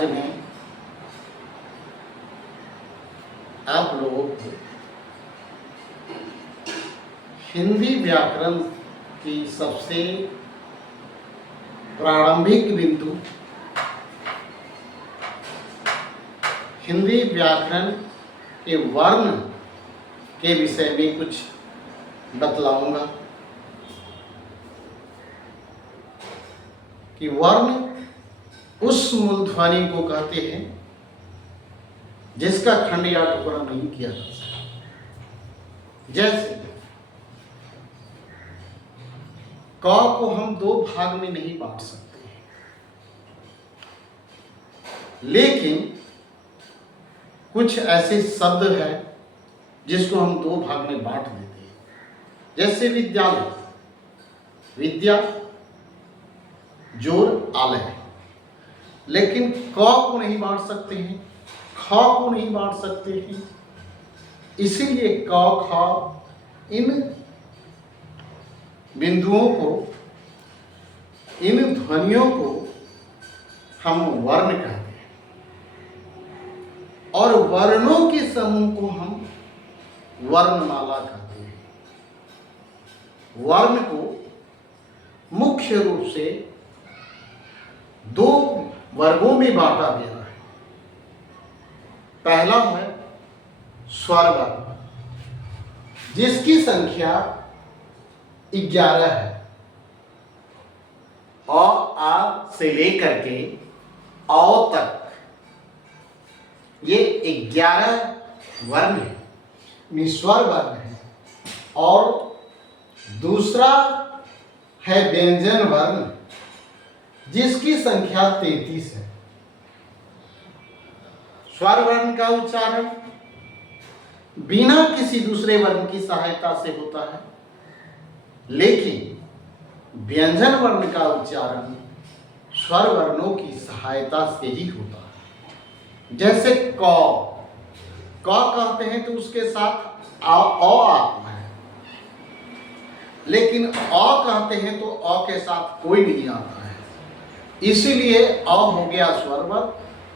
आज मैं आप लोगों को हिंदी व्याकरण की सबसे प्रारंभिक बिंदु, हिंदी व्याकरण के वर्ण के विषय में कुछ बतलाऊंगा कि वर्ण उस मूलध्वनि को कहते हैं जिसका खंड या टुकड़ा नहीं किया जा सकता। जैसे क को हम दो भाग में नहीं बांट सकते, लेकिन कुछ ऐसे शब्द हैं जिसको हम दो भाग में बांट देते हैं। जैसे विद्यालय, विद्या जोर आलय, लेकिन क को नहीं बांट सकते हैं, ख को नहीं बांट सकते हैं। इसीलिए क ख इन बिंदुओं को, इन ध्वनियों को हम वर्ण कहते हैं और वर्णों के समूह को हम वर्णमाला कहते हैं। वर्ण को मुख्य रूप से दो वर्गों में बांटा गया है। पहला है स्वर वर्ण, जिसकी संख्या 11 है। अ आ से लेकर के औ तक ये 11 वर्ण है, स्वर वर्ण है। और दूसरा है व्यंजन वर्ण, जिसकी संख्या 33 है। स्वर वर्ण का उच्चारण बिना किसी दूसरे वर्ण की सहायता से होता है, लेकिन व्यंजन वर्ण का उच्चारण स्वर वर्णों की सहायता से ही होता है। जैसे क कहते हैं तो उसके साथ अ आता है, लेकिन अ कहते हैं तो अ के साथ कोई नहीं आता है। इसीलिए अ हो गया स्वर वर्ण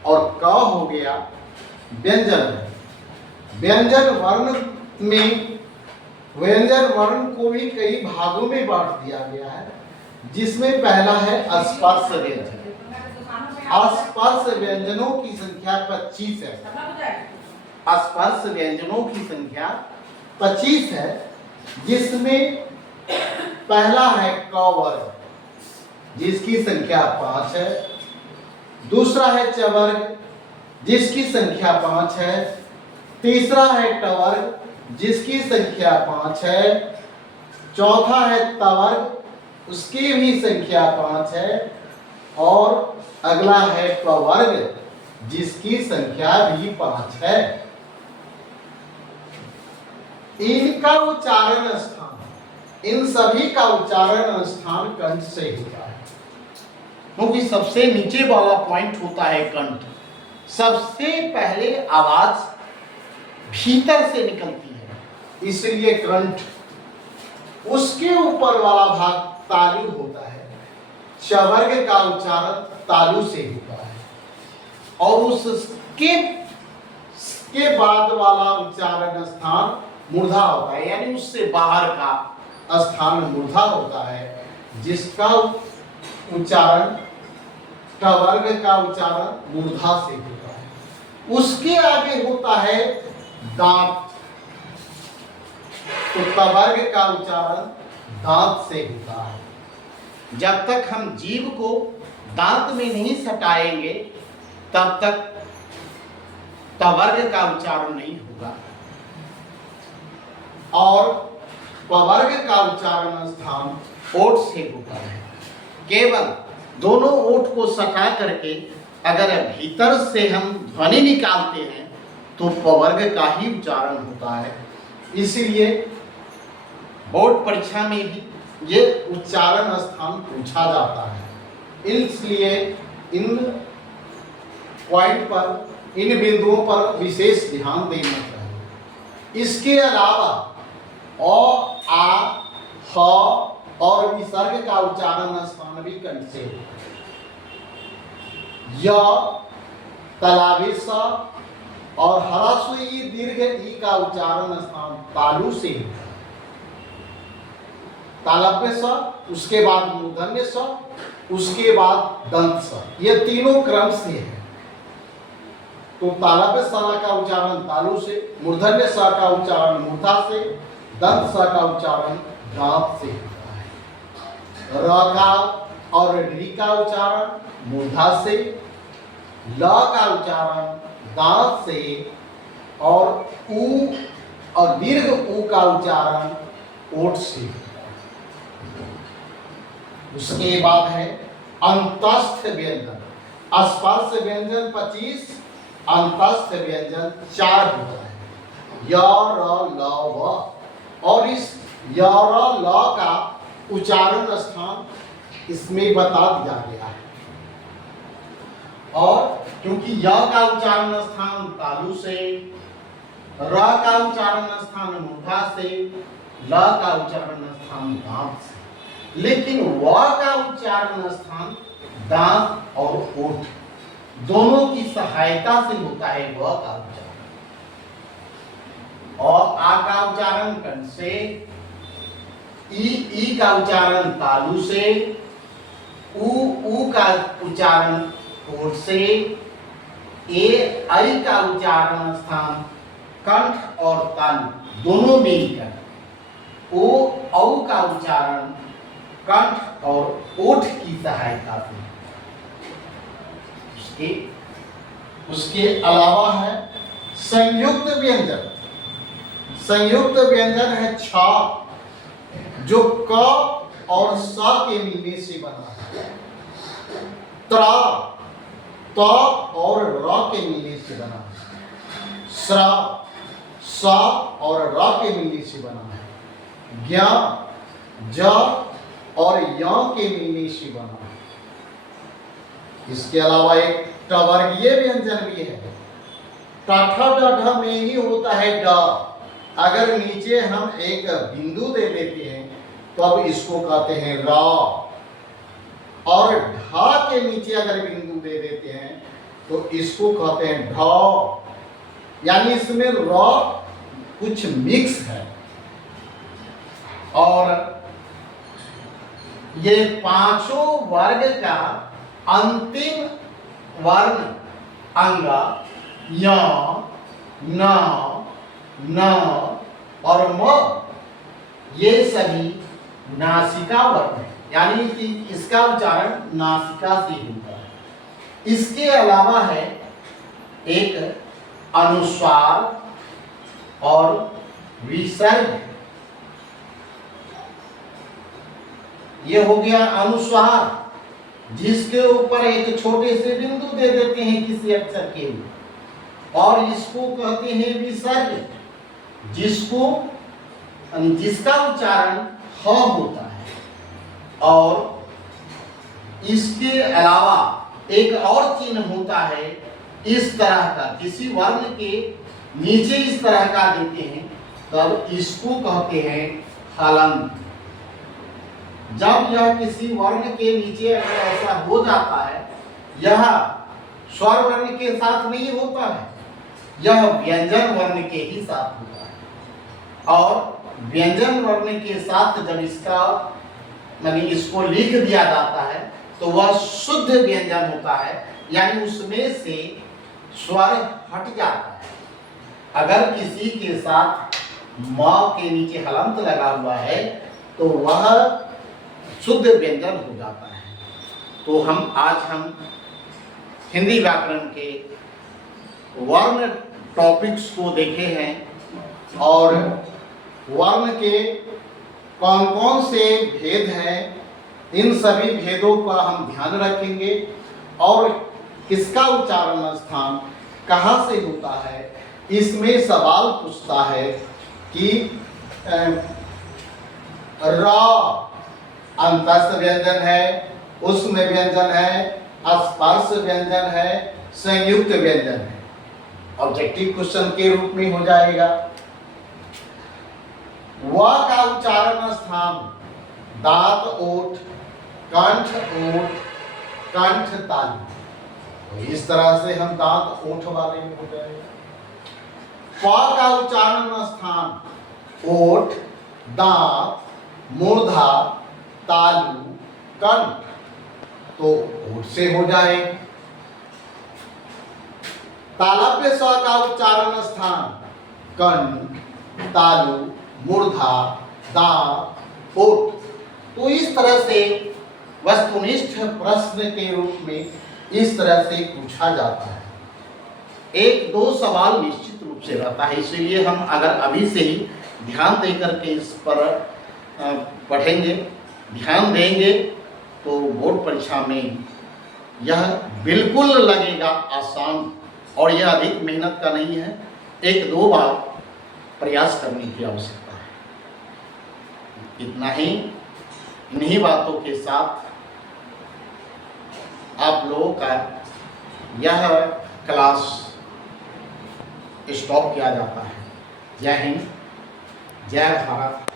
और क हो गया व्यंजन वर्ण। व्यंजन वर्ण में व्यंजन वर्ण को भी कई भागों में बांट दिया गया है, जिसमें पहला है स्पर्श व्यंजन। स्पर्श व्यंजनों की संख्या 25 है। स्पर्श व्यंजनों की संख्या 25 है, जिसमें पहला है क वर्ग, जिसकी संख्या 5 है। दूसरा है च वर्ग, जिसकी संख्या 5 है। तीसरा है ट वर्ग, जिसकी संख्या 5 है। चौथा है त वर्ग, उसकी भी संख्या 5 है। और अगला है प वर्ग, जिसकी संख्या भी 5 है। इनका उच्चारण स्थान, इन सभी का उच्चारण स्थान कंठ से होता है, क्योंकि सबसे नीचे वाला पॉइंट होता है कंठ। सबसे पहले आवाज भीतर से निकलती है, इसलिए कंठ। उसके ऊपर वाला भाग तालु होता है। च वर्ग का उच्चारण तालु से होता है और उसके बाद वाला उच्चारण स्थान मूर्धा होता है, यानी उससे बाहर का स्थान मूर्धा होता है, जिसका उच्चारण ट वर्ग का उच्चारण मूर्धा से होता है। उसके आगे होता है दांत, तो त वर्ग का उच्चारण दांत से होता है। जब तक हम जीभ को दांत में नहीं सटाएंगे, तब तक त वर्ग का उच्चारण नहीं होगा। और प वर्ग का उच्चारण स्थान ओठ से होता है। केवल दोनों ओठ को सटा करके अगर भीतर से हम ध्वनि निकालते हैं तो प वर्ग का ही उच्चारण होता है। इसीलिए बोर्ड परीक्षा में भी ये उच्चारण स्थान पूछा जाता है। इसलिए इन पॉइंट पर, इन बिंदुओं पर विशेष ध्यान देना चाहिए। इसके अलावा अ, आ, ह और विसर्ग का उच्चारण स्थान भी कंठ से होता है। य, तालाबी स और ह्रस्व ई दीर्घ ई का उच्चारण स्थान तालु से होता है। तालव्य स, उसके बाद मूर्धन्य स, उसके बाद दंत स, ये तीनों क्रम से है। तो तालव्य स का उच्चारण तालु से, मूर्धन्य स का उच्चारण मूर्धा से, दंत स का उच्चारण दांत से होता है। र का और री का उच्चारण मूर्धा से, ल का उच्चारण दांत से और उ और दीर्घ उ का उच्चारण ओठ से। उसके बाद है अंतस्थ व्यंजन। स्पर्श व्यंजन 25, अंतस्थ व्यंजन 4 होता है। य, र, ल, व। और इस य, र, ल का उच्चारण स्थान इसमें बता दिया गया है। और क्योंकि य का उच्चारण स्थान तालु से, र का उच्चारण स्थान मूर्धा से, ल का उच्चारण स्थान दांत से, लेकिन व का उच्चारण स्थान दांत और ओठ दोनों की सहायता से होता है व का उच्चारण। और आ का उच्चारण कंठ से, ई का उच्चारण तालु से, उ का उच्चारण ओठ से, ऐ का उच्चारण स्थान कंठ और तालु दोनों मिलकर, औ का उच्चारण कंठ और ओठ की सहायता से। उसके अलावा है संयुक्त व्यंजन। संयुक्त व्यंजन है 6 जो क और स के मिलने से बना है। त्र, त और र के मिलने से बना है। स्र, स और र के मिलने से बना है। ज्ञ, ज और य के मिलने से बना है। इसके अलावा एक टवर्गीय व्यंजन भी है। ट, ठ, ड, ढ में ही होता है ड। अगर नीचे हम एक बिंदु दे देते हैं तो अब इसको कहते हैं र। और ढ के नीचे अगर बिंदु दे देते हैं तो इसको कहते हैं ढ। यानी इसमें र कुछ मिक्स है। और ये पांचों वर्ग का अंतिम वर्ण अंग य, न, न और म ये सभी नासिका वर्ण है। यानी कि इसका उच्चारण नासिका से होता है। इसके अलावा है एक अनुस्वार और विसर्ग। ये हो गया अनुस्वार, जिसके ऊपर एक छोटे से बिंदु दे देते हैं किसी अक्षर के ऊपर, और इसको कहते हैं विसर्ग, जिसका उच्चारण ह होता है। और इसके अलावा एक और चिन्ह होता है इस तरह का, किसी वर्ण के नीचे इस तरह का देते हैं तब इसको कहते हैं हलंत। जब यह किसी वर्ण के नीचे अगर ऐसा हो जाता है, यह स्वर वर्ण के साथ नहीं होता है, यह व्यंजन वर्ण के ही साथ होता है। और व्यंजन वर्ण के साथ जब इसका माने इसको लिख दिया जाता है तो वह शुद्ध व्यंजन होता है, यानी उसमें से स्वर हट जाता है। अगर किसी के साथ म के नीचे हलंत लगा हुआ है तो वह शुद्ध व्यंजन हो जाता है। तो हम हिंदी व्याकरण के वर्ण टॉपिक्स को देखे हैं और वर्ण के कौन कौन से भेद हैं, इन सभी भेदों का हम ध्यान रखेंगे और किसका उच्चारण स्थान कहाँ से होता है। इसमें सवाल पूछता है कि र अंतस्थ व्यंजन है, उष्म व्यंजन है, स्पर्श व्यंजन है, संयुक्त व्यंजन है। ऑब्जेक्टिव क्वेश्चन के रूप में हो जाएगा। व का उच्चारण स्थान दांत ओठ, कंठ तालु। तो इस तरह से हम दांत ओठ वाले हो गए। प का उच्चारण स्थान ओठ, दांत, मूर्धा, तालु, कंठ, तो ओठ से हो जाए। तालव्य स का उच्चारण स्थान कंठ, तालु, मूर्धा, दांत, ओठ, तो इस तरह से वस्तुनिष्ठ प्रश्न के रूप में इस तरह से पूछा जाता है। एक दो सवाल निश्चित रूप से रहता है, इसलिए हम अगर अभी से ही ध्यान देकर के इस पर पढ़ेंगे, ध्यान देंगे, तो बोर्ड परीक्षा में यह बिल्कुल लगेगा आसान, और यह अधिक मेहनत का नहीं है। एक दो बार प्रयास करने की आवश्यकता है। इतना ही, इन्हीं बातों के साथ आप लोगों का यह क्लास स्टॉप किया जाता है। जय हिंद, जय भारत।